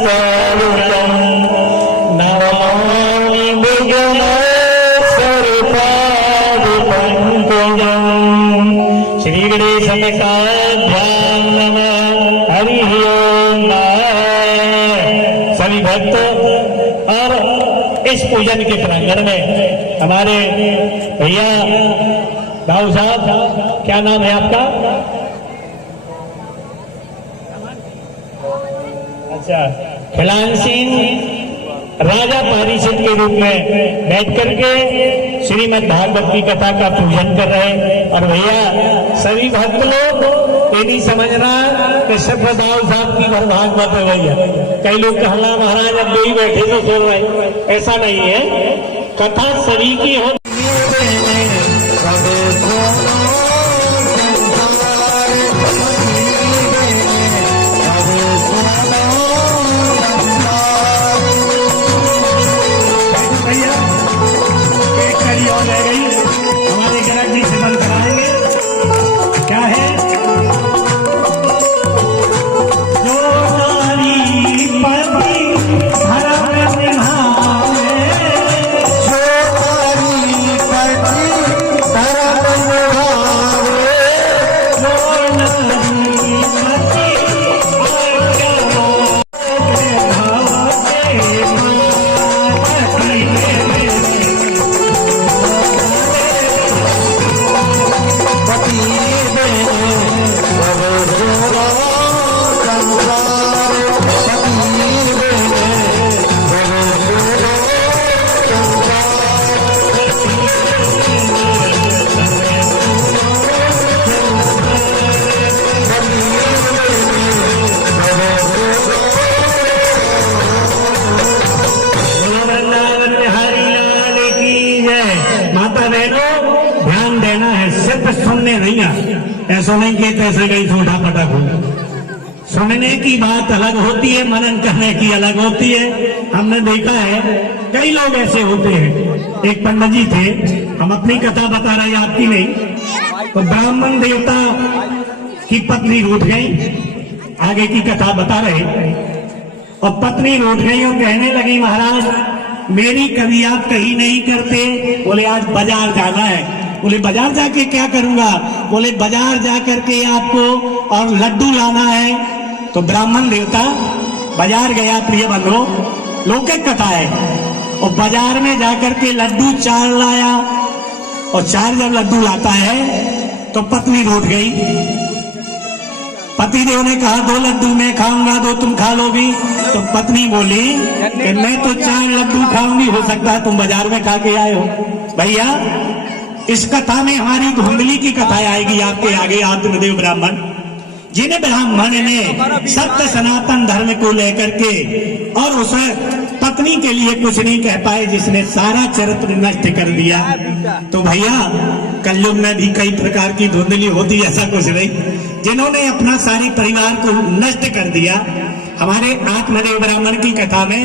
सारुकं नमामि विघ्नहरपादपङ्कजं श्री गणेशनकाभ्यां नमः। हरि ओम। सभी भक्त और इस पूजन के प्रांगण में हमारे भैया भाऊ साहब, क्या नाम है आपका? अच्छा, खिलान सिंह राजा पारिषद के रूप में बैठ करके श्रीमद् भागवत की कथा का पूजन कर रहे हैं। और भैया सभी भक्त लोग ये नहीं समझना कि सिर्फ भाऊ साहब की भर भागवत है भैया। कई लोग कहला महाराज अब दो ही बैठे तो सुन रहे, ऐसा नहीं है, कथा सभी की हो। हमारे गणक जी से बंद कराएंगे। क्या है? जो नारी पति धर्म निभावे, जो नारी पति धर्म निभावे, जो नारी पति सुनने नहीं आ, ऐसा नहीं कहते ऐसे कहीं छोटा पटक हो। सुनने की बात अलग होती है, मनन करने की अलग होती है। हमने देखा है कई लोग ऐसे होते हैं। एक पंडित जी थे, हम अपनी कथा बता रहे, आपकी नहीं। तो ब्राह्मण देवता की पत्नी रूठ गई, आगे की कथा बता रहे, और पत्नी रूठ गई और कहने लगी महाराज मेरी कभी आप कहीं नहीं करते। बोले आज बाजार जाना है। बोले बाजार जाके क्या करूंगा? बोले बाजार जाकर के आपको और लड्डू लाना है। तो ब्राह्मण देवता बाजार गया, प्रिय बंधुओं, लौकिक कथा है, और बाजार में जाकर के लड्डू 4 लाया। और 4 जब लड्डू लाता है तो पत्नी रूठ गई। पतिदेव ने कहा 2 लड्डू मैं खाऊंगा, 2 तुम खा लोगी। तो पत्नी बोली कि मैं तो 4 लड्डू खाऊंगी, हो सकता है तुम बाजार में खा के आए हो। भैया इस कथा में हमारी धुंधली की कथा आएगी आपके आगे। आत्मदेव ब्राह्मण, जिन्हें ब्राह्मण ने सत्य सनातन धर्म को लेकर के और उस पत्नी के लिए कुछ नहीं कह पाए, जिसने सारा चरित्र नष्ट कर दिया। तो भैया कलयुग में भी कई प्रकार की धुंधली होती, ऐसा कुछ नहीं। जिन्होंने अपना सारी परिवार को नष्ट कर दिया। हमारे आत्मदेव ब्राह्मण की कथा में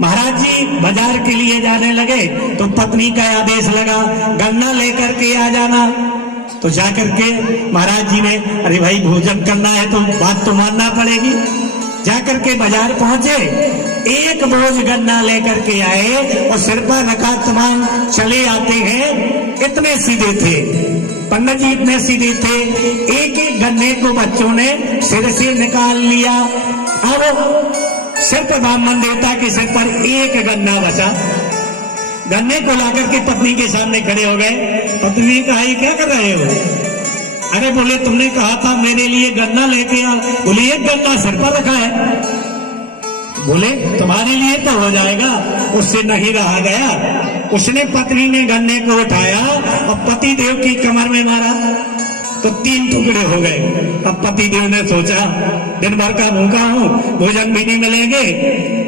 महाराज जी बाजार के लिए जाने लगे तो पत्नी का आदेश लगा गन्ना लेकर के आ जाना। तो जाकर के महाराज जी ने, अरे भाई भोजन करना है तो बात तो मानना पड़ेगी। जाकर के बाजार पहुंचे, एक बोझ गन्ना लेकर के आए और सिर पर रखा, तमाम चले आते हैं। इतने सीधे थे पंडित जी, इतने सीधे थे, एक एक गन्ने को बच्चों ने सिर से निकाल लिया। अब सिर्फ ब्राह्मण देवता के सिर पर एक गन्ना बचा। गन्ने को लाकर के पत्नी के सामने खड़े हो गए। पत्नी ने कहा ये क्या कर रहे हो? अरे बोले तुमने कहा था मेरे लिए गन्ना लेके आ। बोले एक गन्ना सिर पर रखा है। बोले तुम्हारे लिए तो हो जाएगा। उससे नहीं रहा गया, उसने पत्नी ने गन्ने को उठाया और पति देव की कमर में मारा तो 3 टुकड़े हो गए। अब पति देव ने सोचा दिन भर का भूखा हूँ, भोजन भी नहीं मिलेंगे।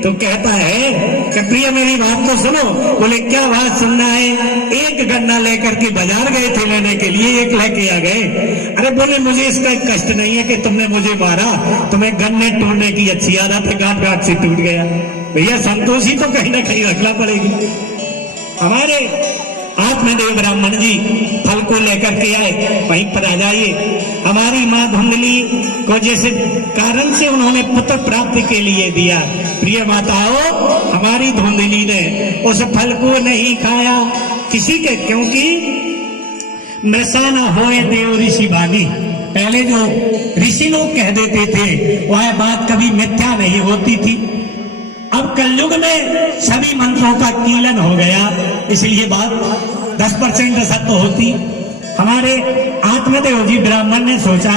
तो कहता है कि प्रिय मेरी बात तो सुनो। बोले क्या बात सुनना है? एक गन्ना लेकर के बाजार गए थे लेने के लिए, एक लेके आ गए। अरे बोले मुझे इसका कष्ट नहीं है कि तुमने मुझे मारा, तुम्हें गन्ने तोड़ने की अच्छी आदत है, गांठ गांठ से टूट गया। भैया संतोषी तो कहीं ना कहीं रखना पड़ेगी। हमारे आत्मदेव ब्राह्मण जी फल को लेकर के आए, वहीं पर आ जाइए। हमारी माँ धुंधली को जैसे कारण से उन्होंने पुत्र प्राप्ति के लिए दिया, प्रिय माताओं हमारी धुंधली ने उस फल को नहीं खाया किसी के, क्योंकि मृषा न होए देव ऋषि वाणी। पहले जो ऋषि लोग कह देते थे वह बात कभी मिथ्या नहीं होती थी। अब कलयुग में सभी मंत्रों का कीलन हो गया, इसलिए बात 10% सत्य होती। हमारे आत्मदेव जी ब्राह्मण ने सोचा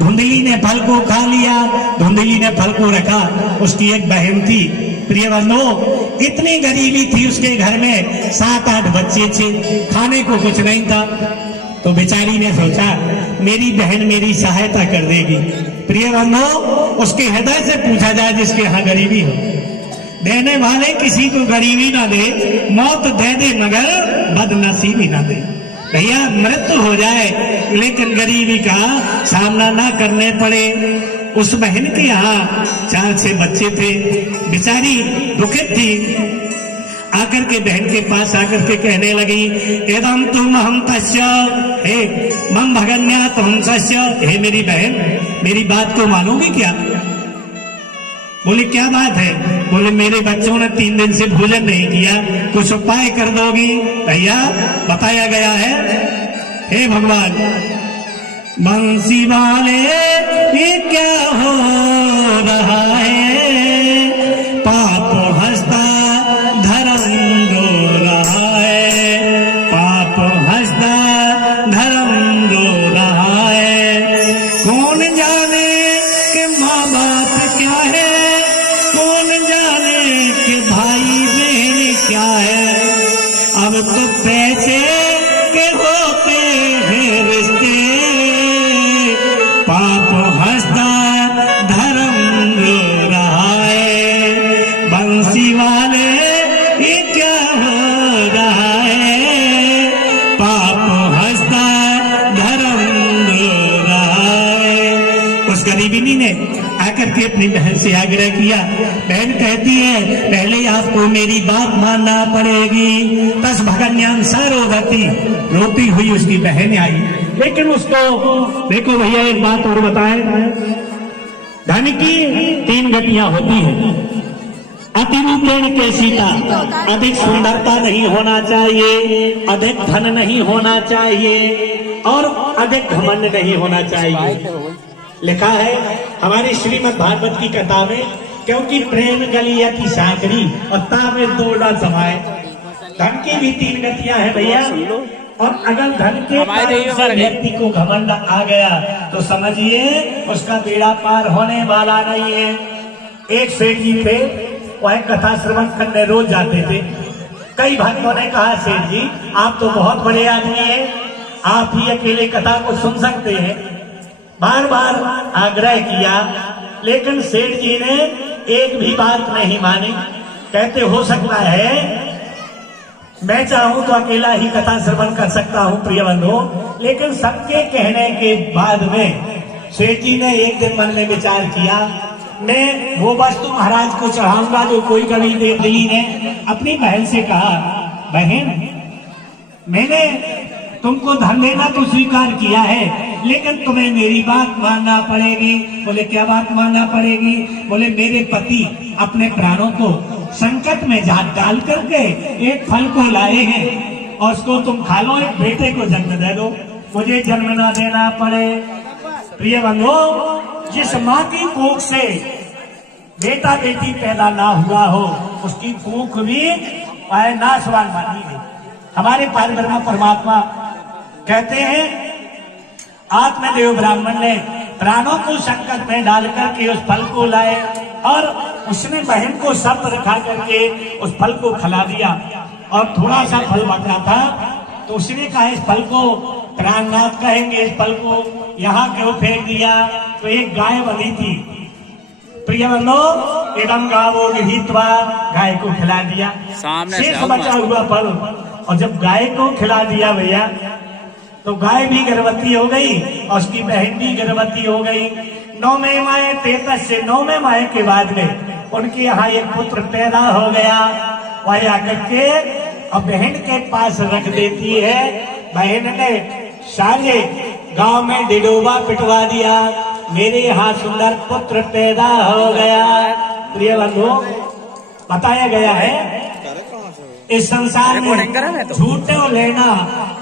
धुंधली ने फल को खा लिया, धुंधली ने फल को रखा। उसकी एक बहन थी, प्रिय बंधुओं इतनी गरीबी थी उसके घर में, 7-8 बच्चे थे, खाने को कुछ नहीं था। तो बेचारी ने सोचा मेरी बहन मेरी सहायता कर देगी। प्रिय बंधुओं उसके हृदय से पूछा जाए जिसके यहाँ गरीबी हो, देने वाले किसी को गरीबी ना दे, मौत दे दे मगर बदनसीबी ना दे। भैया मृत्यु हो जाए लेकिन गरीबी का सामना ना करने पड़े। उस बहन के यहाँ 4-6 बच्चे थे, बेचारी दुखित थी। आकर के बहन के पास आकर के कहने लगी एदम तुम हम तस्य हे मम भगन्या तुम सस्य। हे मेरी बहन मेरी बात को मानोगी क्या? बोले क्या बात है? बोले मेरे बच्चों ने 3 दिन से भोजन नहीं किया, कुछ उपाय कर दोगी? भैया बताया गया है, हे भगवान बंसी वाले ये क्या हो रहा है, पाप हंसता धर्म रो रहा है, पाप हंसता धर्म रो रहा है। कौन जाने कि माँ बाप क्या है, कौन जाने कि भाई बहन क्या है। अब तो पैसे के होते हैं रिश्ते, पाप हंसता धर्म रो रहा है। बंसी वाले ये क्या हो रहा है, पाप हंसता धर्म रो रहा है। उस गरीबिनी ने आकर के अपनी बहन से आग्रह किया। बहन कहती है पहले आपको मेरी बात मानना पड़ेगी। 10 भगन्यान सरोगति, रोती हुई उसकी बहन आई, लेकिन उसको देखो भैया एक बात और बताएं, धन की 3 गतियां होती हैं। अतिरूपेण के सीता, अधिक सुंदरता नहीं होना चाहिए, अधिक धन नहीं होना चाहिए और अधिक घमंड नहीं होना चाहिए। लिखा है हमारी श्रीमद् भागवत की कथा में, क्योंकि प्रेम गलिया की साकरी और तामे 2 डाल समाए। धन की भी 3 गतियां हैं भैया, और अगर धन के व्यक्ति को घमंड आ गया तो समझिए उसका बेड़ा पार होने वाला नहीं है। एक सेठ जी थे, वह कथा श्रवण करने रोज जाते थे। कई भक्तों ने कहा सेठ जी आप तो बहुत बड़े आदमी हैं, आप ही अकेले कथा को सुन सकते हैं। बार बार आग्रह किया, लेकिन सेठ जी ने एक भी बात नहीं मानी। कहते हो सकता है मैं चाहूं तो अकेला ही कथा श्रवण कर सकता हूं प्रिय बंधु, लेकिन सबके कहने के बाद में सेठ जी ने एक दिन मन में विचार किया मैं वो वस्तु महाराज को चढ़ाऊंगा जो कोई कभी देवदली ने अपनी बहन से कहा बहन मैंने तुमको धन देना तो स्वीकार किया है, लेकिन तुम्हें मेरी बात मानना पड़ेगी। बोले क्या बात मानना पड़ेगी? बोले मेरे पति अपने प्राणों को संकट में डाल करके एक फल को लाए हैं और उसको तुम खा लो, एक बेटे को जन्म दे दो, मुझे जन्म ना देना पड़े। प्रिय बंधु, जिस माँ की कोख से बेटा बेटी पैदा ना हुआ हो उसकी कोख भी नाशवान मानी गई। हमारे पारब्रह्म परमात्मा कहते हैं आत्मदेव ब्राह्मण ने प्राणों को संकट में डालकर के उस फल को लाए और उसने बहन को शब्द रखा करके उस फल को खिला दिया और थोड़ा सा फल बचा था तो उसने कहा इस फल को प्राणनाथ कहेंगे, इस फल को यहाँ क्यों फेंक दिया? तो एक गाय बनी थी प्रिय बंधु, एकदम गावो विहित्वा, गाय को खिला दिया शेष बचा हुआ फल। और जब गाय को खिला दिया भैया तो गाय भी गर्भवती हो गई और उसकी बहन भी गर्भवती हो गई। 9वें माह 33 से 9वें माह के बाद में उनके यहाँ एक पुत्र पैदा हो गया। वह आकर के और बहन के पास रख देती है। बहन ने सारे गांव में डिडोबा पिटवा दिया, मेरे यहाँ सुंदर पुत्र पैदा हो गया। प्रिय बंधु, बताया गया है इस संसार में झूठे लेना,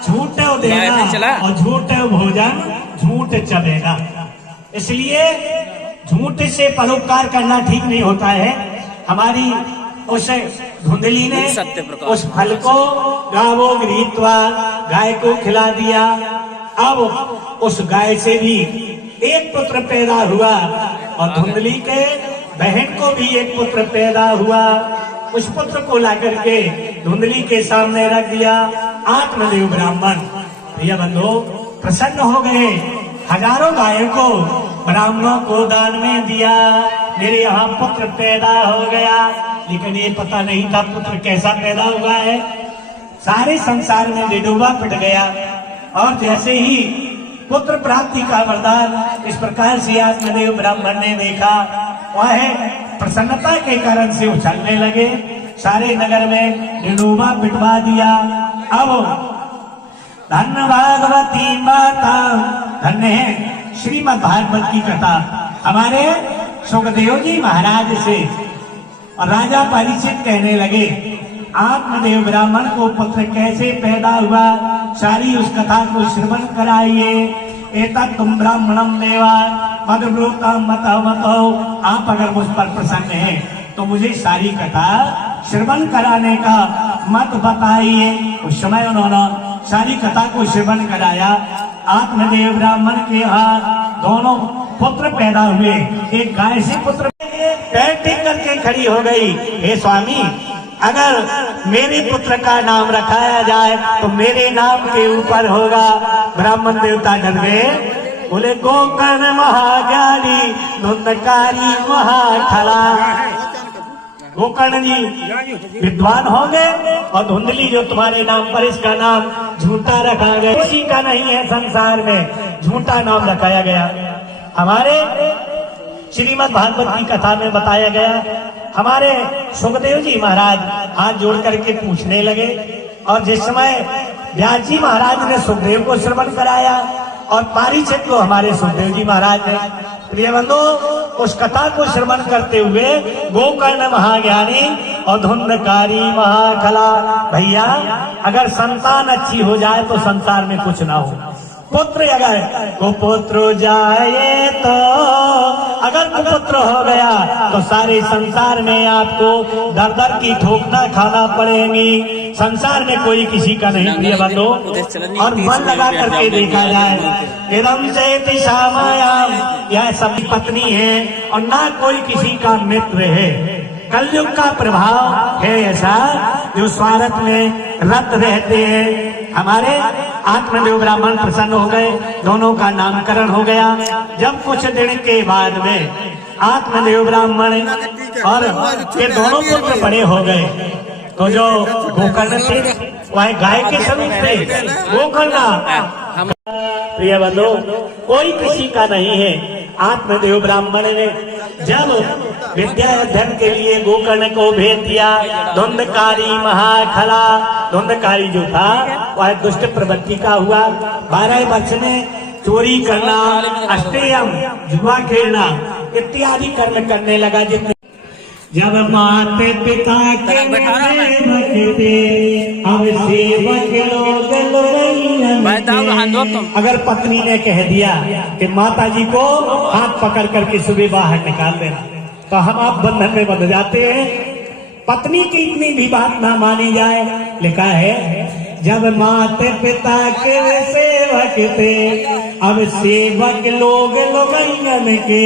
झूठे देना और झूठे भोजन झूठ चलेगा। इसलिए झूठ से परोपकार करना ठीक नहीं होता है। हमारी उस धुंधली ने उस फल को गावो गृहीत्वा गाय को खिला दिया। अब उस गाय से भी एक पुत्र पैदा हुआ और धुंधली के बहन को भी एक पुत्र पैदा हुआ। उस पुत्र को ला करके धुंधली के सामने रख दिया। आत्मदेव ब्राह्मण भैया बंधु प्रसन्न हो गए, हजारों गायों को ब्राह्मणों को दान में दिया। मेरे यहाँ पुत्र पैदा हो गया, लेकिन ये पता नहीं था पुत्र कैसा पैदा हुआ है। सारे संसार में डिडोबा पिट गया और जैसे ही पुत्र प्राप्ति का वरदान इस प्रकार से आत्मदेव ब्राह्मण ने देखा, वह प्रसन्नता के कारण से उछलने लगे। सारे नगर में डिडोबा पिटवा दिया। अब धन्य भागवती माता, धन्य है श्रीमद् भागवत की कथा हमारे सुखदेव जी महाराज से। और राजा परीक्षित कहने लगे, आत्मदेव ब्राह्मण को पुत्र कैसे पैदा हुआ, सारी उस कथा को श्रवण कराइए। एतत् तुम ब्राह्मणम देवा मदब्रूता मतो। आप अगर मुझ पर प्रसन्न हैं तो मुझे सारी कथा श्रवण कराने का मत बताइए। उस समय उन्होंने सारी कथा को श्रवण कराया। आत्मदेव ब्राह्मण के यहाँ दोनों पुत्र पैदा हुए। एक गाय से पुत्र पैर टेक करके खड़ी हो गई, हे स्वामी, अगर मेरे पुत्र का नाम रखाया जाए तो मेरे नाम के ऊपर होगा। ब्राह्मण देवता डर गए, बोले गोकर्ण महाज्ञानी धुंधकारी महाखला। गोकर्ण जी विद्वान हो गए और धुंधली जो तुम्हारे नाम पर इसका नाम झूठा रखा गया, किसी का नहीं है संसार में, झूठा नाम रखाया गया। हमारे श्रीमद् भागवत की कथा में बताया गया, हमारे सुखदेव जी महाराज हाथ जोड़ करके पूछने लगे। और जिस समय व्यास जी महाराज ने सुखदेव को श्रवण कराया और परीक्षित को हमारे सुखदेव जी महाराज ने, प्रिय बंधु, उस कथा को श्रवण करते हुए गोकर्ण महाज्ञानी और धुंधकारी महाखला। भैया, अगर संतान अच्छी हो जाए तो संसार में कुछ ना हो। पुत्र अगर कुपुत्र जाए तो, अगर कुपुत्र हो गया तो सारे संसार में आपको दर दर की ठोकना खाना पड़ेगी। संसार में कोई किसी का नहीं, प्रिय बंधु। और मन लगा करके देखा जाए, एवं चेति श्यामायाम, यह सबकी पत्नी है और ना कोई किसी का मित्र है। कलयुग का प्रभाव है ऐसा, जो स्वार्थ में रत रहते हैं। हमारे आत्मदेव ब्राह्मण प्रसन्न हो गए, दोनों का नामकरण हो गया। जब कुछ दिन के बाद में आत्मदेव ब्राह्मण और ये दोनों पुत्र बड़े हो गए, तो जो गोकर्ण थे वह गाय के समीप थे। गोकर्ण प्रिय बंधु कोई किसी का नहीं है। आत्मदेव ब्राह्मण ने जब विद्या अध्ययन के लिए गोकर्ण को भेज दिया, धुंधकारी महाखला, धुंधकारी जो था वह दुष्ट प्रवृत्ति का हुआ। 12 वर्ष में चोरी करना, अष्टयम, जुआ खेलना इत्यादि कर्म करने लगा। जितने जब माते पिता के सेवक थे, अब सेवक लोग अगर पत्नी ने कह दिया कि माता जी को हाथ पकड़ करके सुबह बाहर निकाल देना, तो हम आप बंधन में बंध जाते हैं। पत्नी की इतनी भी बात ना मानी जाए। लिखा है, जब माते पिता के सेवक थे, अब सेवक लोग लोगन के,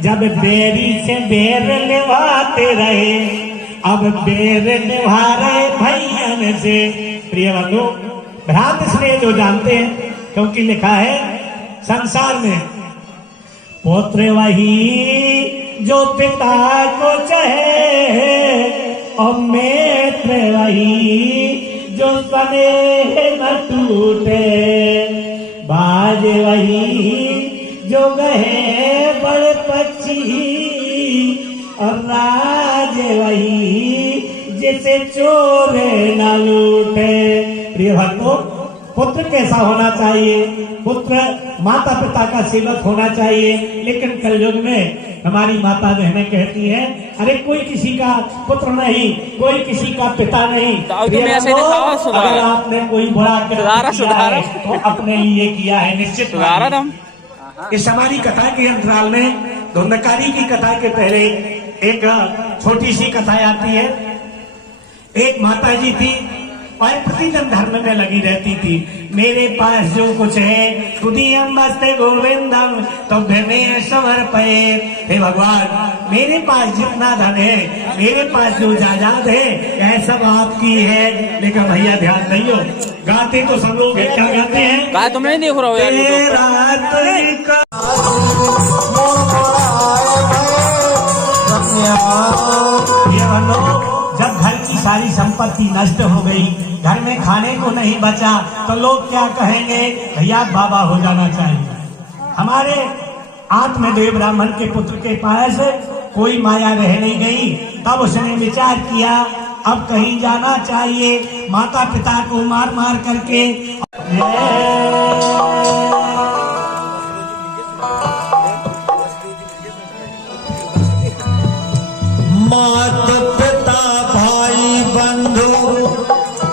जब बैरी से बैर निभाते रहे, अब बैर निभा रहे भैयन से। प्रिय बंधु, भ्रात स्नेह जो जानते हैं, क्योंकि लिखा है संसार में पुत्र वही जो पिता को चाहे, और मित्र वही जो स्नेह न टूटे, बाज वही जो गहे बड़ पक्षी, और राज वही जे किसी से चोरे न लूटे। प्रिय भक्तों, पुत्र कैसा होना चाहिए? पुत्र माता पिता का सेवक होना चाहिए। लेकिन कलयुग में हमारी माता बहनें कहती हैं, अरे कोई किसी का पुत्र नहीं, कोई किसी का पिता नहीं। अगर आपने कोई बुरा किया है तो अपने लिए किया है निश्चित। इस हमारी कथा के अंतराल में धुंधकारी की कथा के पहले एक छोटी सी कथा आती है। एक माता जी थी और प्रतिदिन धर्म में लगी रहती थी। मेरे पास जो कुछ है तुदियम बस्ते गोविंदम तो धने समर्पये। हे भगवान, मेरे पास जितना धन है, मेरे पास जो जायदाद है, यह सब आपकी है। लेकिन भैया ध्यान नहीं हो, गाते तो सब लोग क्या गाते हैं? गाय तुम नहीं देख रहे हो यार। जब घर की सारी संपत्ति नष्ट हो गई, घर में खाने को नहीं बचा, तो लोग क्या कहेंगे? भैया बाबा हो जाना चाहिए। हमारे आत्मदेव ब्राह्मण के पुत्र के पास कोई माया रह नहीं गई। तब उसने विचार किया, अब कहीं जाना चाहिए, माता पिता को मार मार करके। माता पिता भाई बंधु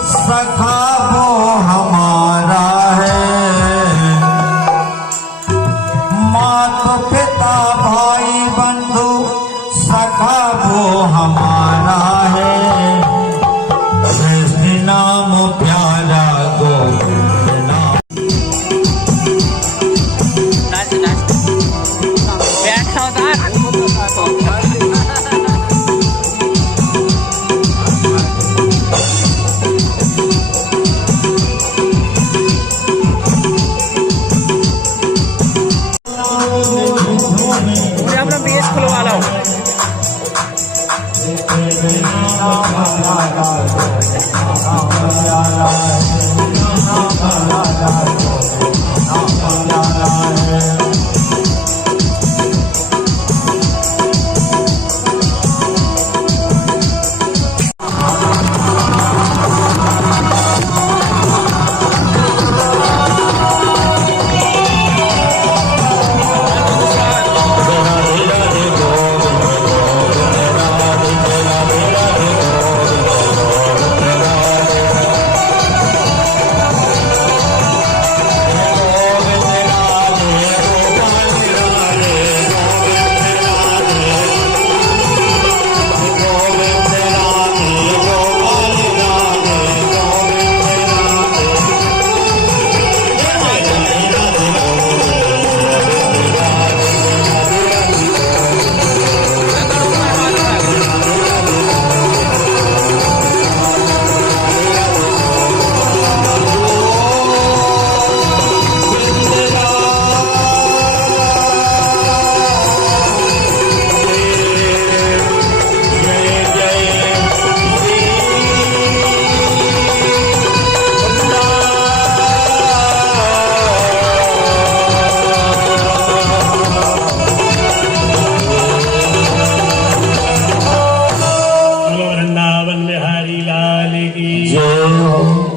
सखा वो हमारा है। माता पिता भाई बंधु सखा वो हमारा है। कृष्ण नाम प्यारा गोविंद नाम। अपना बेस खुलवा लो।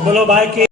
बोलो भाई के